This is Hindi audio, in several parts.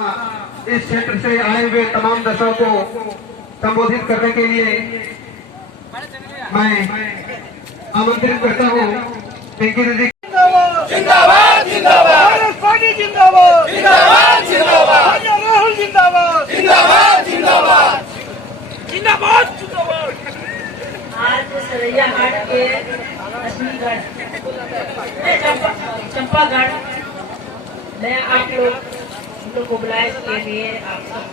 इस क्षेत्र से आए हुए तमाम दर्शकों को संबोधित करने के लिए मैं आमंत्रित करता हूँ। पिंकी दीदी जिंदाबाद जिंदाबाद, पार्टी जिंदाबाद जिंदाबाद जिंदाबाद, राहुल जिंदाबाद जिंदाबाद जिंदाबाद जिंदाबाद जिंदाबाद। आज सरैया घाट के लक्ष्मीगढ़ चंपागढ़ मैं आप लोग को बुलाए के लिए आप सब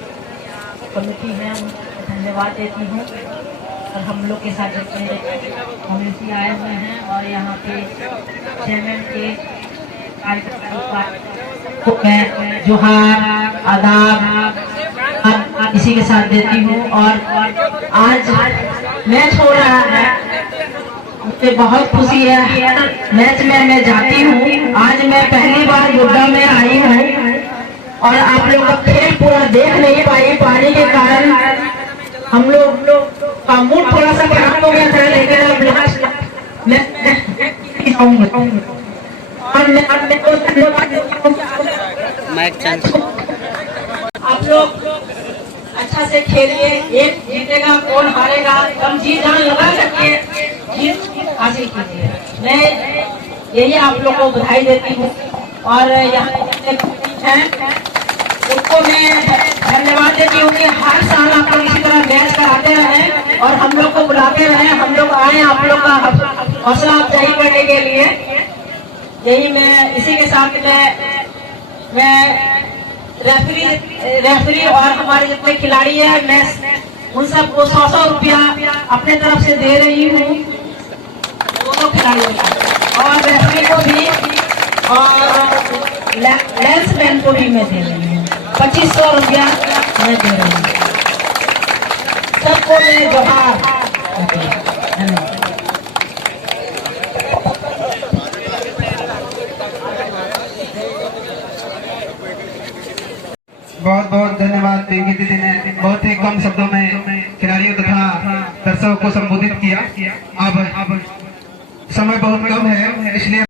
कमेटी है उनको धन्यवाद देती हूँ। और हम लोग के साथ जितने कमेटी आए हुए हैं और यहाँ पे चेयरमैन के कार्यकर्ताओं को मैं जोहार आदाब इसी के साथ देती हूँ। और आज मैच हो रहा है, मुझे बहुत खुशी है। मैच में मैं जाती हूँ, आज मैं पहली बार गुड्डा में आई हूँ और आप लोग का खेल पूरा देख नहीं पाई पानी के कारण। हम लोग का मूड थोड़ा सा खराब हो गया था, लेकिन अब लास्ट मैं आप लोग अच्छा से खेलिए। एक जीतेगा कौन हारेगा, हम जी जान लगा करके जीत हासिल कीजिए। मैं यही आप लोग को बधाई देती हूँ। और यहाँ है उनको मैं धन्यवाद देती हूँ कि हर साल आप लोग इसी तरह मैच कराते रहे और हम लोग को बुलाते रहे। हम लोग आए आप लोग का हौसला अफजाई करने के लिए। यही मैं इसी के साथ मैं रेफरी और हमारे जितने खिलाड़ी है मैं उन सबको 100 रुपया अपने तरफ से दे रही हूँ, दोनों खिलाड़ियों को और रेफरी को भी और लेंसमैन को भी मैं दे रही हूँ। 2500 रुपया मैं दे रही हूँ। सबको मैं जोहार। धन्यवाद। बहुत बहुत धन्यवाद। पिंकी दीदी ने बहुत ही कम शब्दों में खिलाड़ियों तथा दर्शकों को संबोधित किया। अब समय बहुत कम है, इसलिए